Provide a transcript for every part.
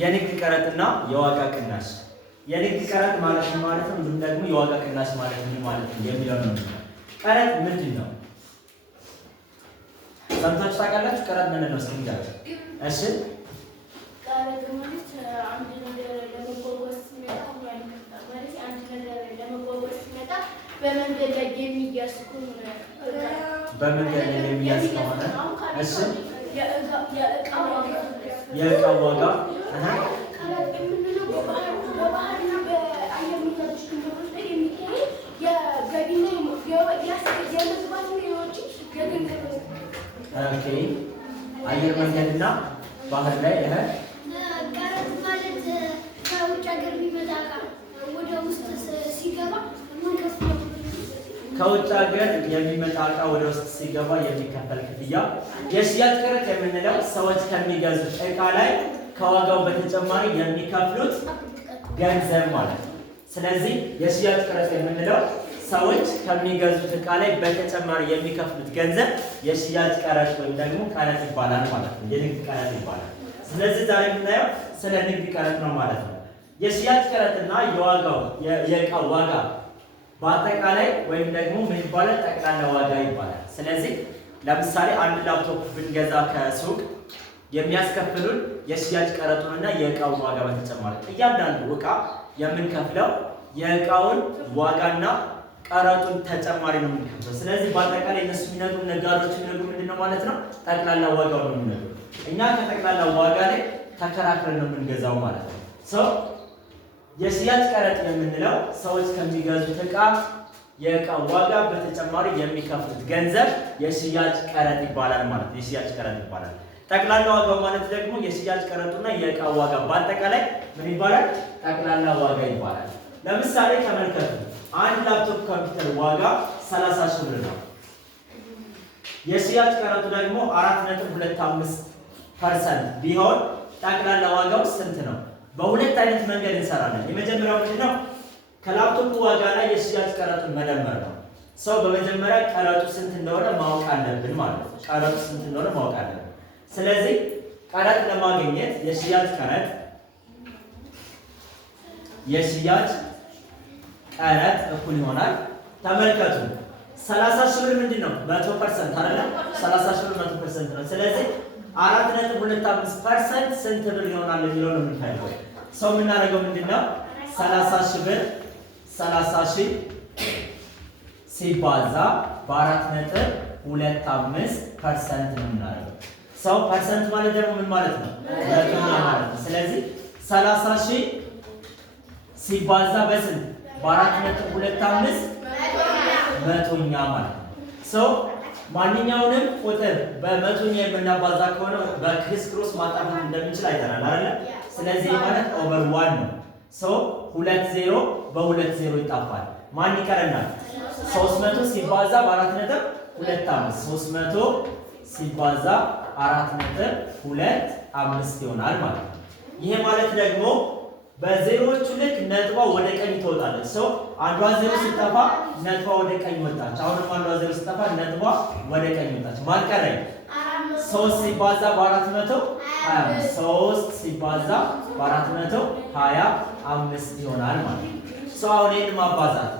የንግድ ቀረጥና የዋጋ ቅናሽ። የንግድ ቀረጥ ማለት ምን ማለት ነው? እንዲሁም ደግሞ የዋጋ ቅናሽ ማለት ምን ማለት ነው የሚለው ነው። ቀረጥ ምንድን ነው? ሰምታችሁ ታውቃላችሁ? ቀረጥ ምንድን ነው? እስኪ ንገሩኝ። እሺ ቀረጥ ማለት አንድ ነገር ለመጓጓዝ ሲመጣ ማለት አንድ ነገር ለመጓጓዝ ሲመጣ በመንገድ ላይ የሚያዝ ከሆነ በመንገድ ላይ የሚያዝ ከሆነ እሺ የእቃ ዋጋ ቀረጥ የምንለው በባህርና በአየር መንገዶች ድንበሮች ላይ የሚካሄድ የገቢና የመግባት የወጪ የገንዘብ ኦኬ። አየር መንገድና ባህር ላይ ቀረጥ ማለት ከውጭ ሀገር የሚመጣ እቃ ወደ ውስጥ ሲገባ የምንከፍለው ከውጭ ሀገር የሚመጣ እቃ ወደ ውስጥ ሲገባ የሚከፈል ክፍያ። የሽያጭ ቀረጥ የምንለው ሰዎች ከሚገዙት እቃ ላይ ከዋጋው በተጨማሪ የሚከፍሉት ገንዘብ ማለት ነው። ስለዚህ የሽያጭ ቀረጥ የምንለው ሰዎች ከሚገዙት እቃ ላይ በተጨማሪ የሚከፍሉት ገንዘብ የሽያጭ ቀረጥ ወይም ደግሞ ቀረጥ ይባላል ማለት ነው። የንግድ ቀረጥ ይባላል። ስለዚህ ዛሬ የምናየው ስለ ንግድ ቀረጥ ነው ማለት ነው። የሽያጭ ቀረጥና የእቃው ዋጋ በአጠቃላይ ወይም ደግሞ ምን ይባላል? ጠቅላላ ዋጋ ይባላል። ስለዚህ ለምሳሌ አንድ ላፕቶፕ ብንገዛ ከሱቅ የሚያስከፍሉን የሽያጭ ቀረጡንና የእቃውን ዋጋ በተጨማሪ እያንዳንዱ እቃ የምንከፍለው የእቃውን ዋጋና ቀረጡን ተጨማሪ ነው የምንከፍለው። ስለዚህ በአጠቃላይ እነሱ የሚነግሩን ነጋዴዎች የሚነግሩን ምንድነው ማለት ነው? ጠቅላላ ዋጋው ነው የሚነግሩን። እኛ ከጠቅላላ ዋጋ ላይ ተከራክረን ነው የምንገዛው ማለት ነው። የሽያጭ ቀረጥ የምንለው ሰዎች ከሚገዙት እቃ የእቃ ዋጋ በተጨማሪ የሚከፍሉት ገንዘብ የሽያጭ ቀረጥ ይባላል ማለት ነው። የሽያጭ ቀረጥ ይባላል። ጠቅላላ ዋጋው ማለት ደግሞ የሽያጭ ቀረጡና የእቃ ዋጋ በአጠቃላይ ምን ይባላል? ጠቅላላ ዋጋ ይባላል። ለምሳሌ ተመልከቱ። አንድ ላፕቶፕ ኮምፒውተር ዋጋ 30 ሺህ ብር ነው። የሽያጭ ቀረጡ ደግሞ 4.25% ቢሆን ጠቅላላ ዋጋው ስንት ነው? በሁለት አይነት መንገድ እንሰራለን። የመጀመሪያው ምንድነው? ከላፕቶፕ ዋጋ ላይ የሽያጭ ቀረጡን መደመር ነው። ሰው በመጀመሪያ ቀረጡ ስንት እንደሆነ ማወቅ አለብን ማለት ነው። ቀረጡ ስንት እንደሆነ ማወቅ አለብን። ስለዚህ ቀረጥ ለማግኘት የሽያጭ ቀረጥ እኩል ይሆናል። ተመልከቱ 30 ሺህ ብር ምንድነው? 100% አይደል? 30 ሺህ ብር 100% ነው። ስለዚህ 4.25% ስንት ብር ይሆናል የሚለው ነው የምንፈልገው። ሰው የምናደርገው ምንድነው? 30 ሺህ ብር 30 ሺህ ሲባዛ በ4.25% ነው የምናደርገው። ሰው ፐርሰንት ማለት ደግሞ ምን ማለት ነው? መቶኛ ማለት ነው። ስለዚህ 30 ሺህ ሲባዛ በስንት? በ4.25 መቶኛ ማለት ነው። ሰው ማንኛውንም ቁጥር በመቶኛ የምናባዛ ከሆነ በክሪስ ክሮስ ማጣፋት እንደምንችል አይተናል አይደል? ስለዚህ ማለት ኦቨር 1 ነው። ሰው 20 በ20 ይጣፋል። ማን ይቀረናል? 300 ሲባዛ በ4.25 300 ሲባዛ 4.25 ይሆናል ማለት ነው። ይሄ ማለት ደግሞ በዜሮዎቹ ልክ ነጥቧ ወደ ቀኝ ትወጣለች። ሰው አንዷ ዜሮ ሲጠፋ ነጥቧ ወደ ቀኝ ወጣች። አሁንም አንዷ ዜሮ ሲጠፋ ነጥቧ ወደ ቀኝ ወጣች። ማን ቀረኝ? 3 ሲባዛ በ425 3 ሲባዛ በ425 ይሆናል ማለት ነው። ሰው አሁን ይሄን ማባዛት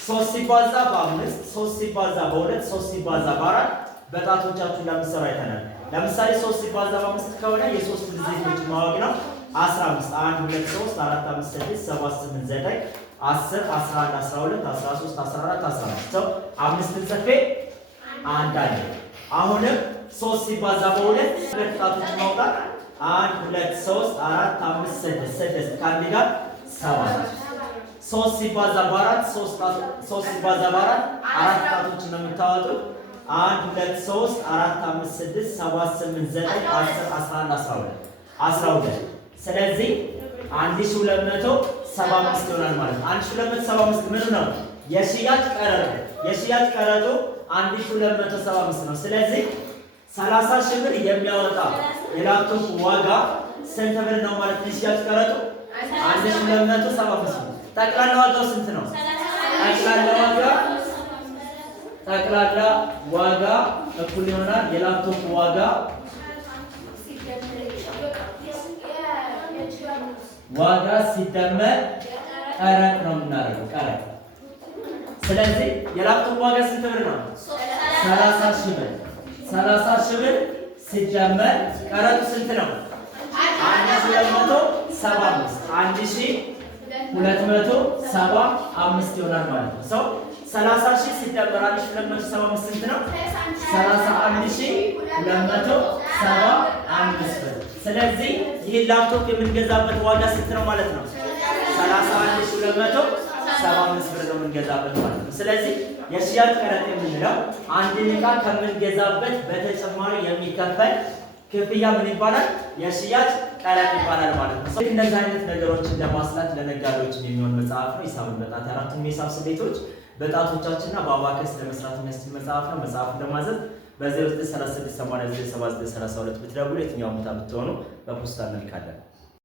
3 ሲባዛ በ5 3 ሲባዛ በ2 3 ሲባዛ በ4 በጣቶቻችሁ ለምሳሌ አይተናል። ለምሳሌ 3 ሲባዛ በ5 ከሆነ የሶስት ጊዜዎች ማወቅ ነው። 15 1 2 3 4 5 6 7 8 9 10 11 12 13 14 15 ሰው 5 ጽፌ አንድ አለ። አሁንም 3 ሲባዛ በ2 በጣቶች ማውጣት 1 2 3 4 5 6 6 ከአንድ ጋር 7 3 ሲባዛ በ4 3 ሲባዛ በ4 አራት ጣቶችን ነው የምታወጡት 1 2 3 4 5 6 7 8 9 10 11 12 ስለዚህ 1275 ይሆናል ማለት ነው። 1275 ምን ነው? የሽያጭ ቀረጡ 1275 ነው። ስለዚህ 30 ሺህ ብር የሚያወጣ የላፕቶፕ ዋጋ ስንት ብር ነው ማለት ነው? የሽያጭ ቀረጡ 1275 ነው። ጠቅላላ ዋጋው ስንት ነው? ጠቅላላ ዋጋ እኩል ይሆናል የላፕቶፕ ዋጋ ዋጋ ሲደመር ቀረጥ ነው የምናደርገው ቀረጥ። ስለዚህ የላፕቶፕ ዋጋ ስንት ብር ነው? 30,000 ብር። 30,000 ብር ሲደመር ቀረጡ ስንት ነው? 1275 1275 ይሆናል ማለት ነው። ሰው 30,000 ሲደመር 1275 ስንት ነው? 31,275 ብር። ስለዚህ ይህን ላፕቶፕ የምንገዛበት ዋጋ ስንት ነው ማለት ነው? 31,275 ብር ነው የምንገዛበት ማለት ነው። ስለዚህ የሽያጭ ቀረጥ የምንለው አንድን ዕቃ ከምንገዛበት በተጨማሪ የሚከፈል ክፍያ ምን ይባላል? የሽያጭ ቀረጥ ይባላል ማለት ነው። እንደዚህ አይነት ነገሮችን ለማስላት ለነጋዴዎች የሚሆን መጽሐፍ ነው። ሂሳብን በጣት አራቱም የሂሳብ ስሌቶች በጣቶቻችንና በአባከስ ለመስራት የሚያስችል መጽሐፍ ነው። መጽሐፉን ለማዘዝ በ0936897932 ብትደውሉ የትኛው ቦታ ብትሆኑ በፖስታ እንልካለን።